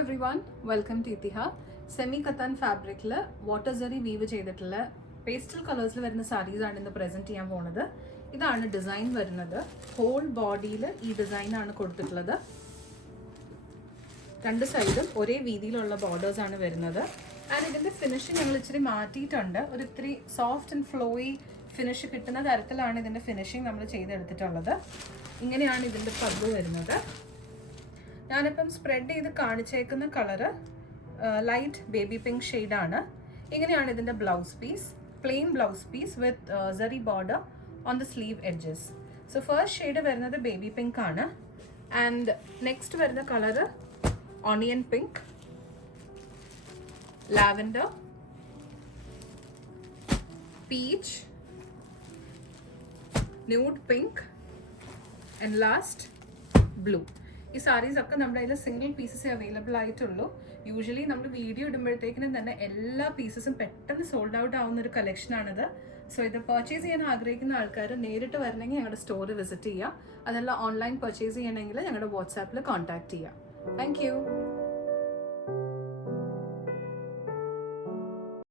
everyone, welcome to Itiha. Semi Katan fabric la water zari weave ചെയ്തിട്ടുള്ള pastel colors ൽ വരുന്ന sarees ആണ് ഇന്ന് present ചെയ്യാൻ പോകുന്നത്. ഇതാണ് ഡിസൈൻ വരുന്നത്. ഹോൾ ബോഡിയിൽ ഈ ഡിസൈൻ ആണ് കൊടുത്തിട്ടുള്ളത്. രണ്ട് സൈഡും ഒരേ വീതിയിലുള്ള ബോർഡേഴ്സ് ആണ് വരുന്നത്. ആൻഡ് ഇതിന്റെ ഫിനിഷിംഗ് ഞങ്ങൾ ഇച്ചിരി മാറ്റിയിട്ടുണ്ട്. ഒരു ഇത്തിരി സോഫ്റ്റ് ആൻഡ് ഫ്ലോയി ഫിനിഷ് കിട്ടുന്ന തരത്തിലാണ് ഇതിന്റെ ഫിനിഷിംഗ് നമ്മൾ ചെയ്തെടുത്തിട്ടുള്ളത്. ഇങ്ങനെയാണ് ഇതിന്റെ പല്ലു വരുന്നത്. ഞാനിപ്പം സ്പ്രെഡ് ചെയ്ത് കാണിച്ചേക്കുന്ന കളറ് ലൈറ്റ് ബേബി പിങ്ക് ഷെയ്ഡാണ്. ഇങ്ങനെയാണ് ഇതിൻ്റെ blouse piece, plain blouse piece with zari border on the sleeve edges. So first shade വരുന്നത് ബേബി പിങ്ക് ആണ്. ആൻഡ് നെക്സ്റ്റ് വരുന്ന colour onion pink, lavender, peach, nude pink and last blue. ഈ സാരീസ് ഒക്കെ നമ്മുടെ കയ്യിൽ സിംഗിൾ പീസസേ അവൈലബിൾ ആയിട്ടുള്ളൂ. യൂഷ്വലി നമ്മൾ വീഡിയോ ഇടുമ്പോഴത്തേക്കിനും തന്നെ എല്ലാ പീസസും പെട്ടെന്ന് സോൾഡ് ഔട്ട് ആവുന്ന ഒരു കളക്ഷനാണിത്. സോ ഇത് പർച്ചേസ് ചെയ്യാൻ ആഗ്രഹിക്കുന്ന ആൾക്കാർ നേരിട്ട് വരണമെങ്കിൽ ഞങ്ങളുടെ സ്റ്റോർ വിസിറ്റ് ചെയ്യുക. അതല്ല ഓൺലൈൻ പർച്ചേസ് ചെയ്യണമെങ്കിൽ ഞങ്ങളുടെ വാട്സാപ്പിൽ കോൺടാക്ട് ചെയ്യുക. Thank you.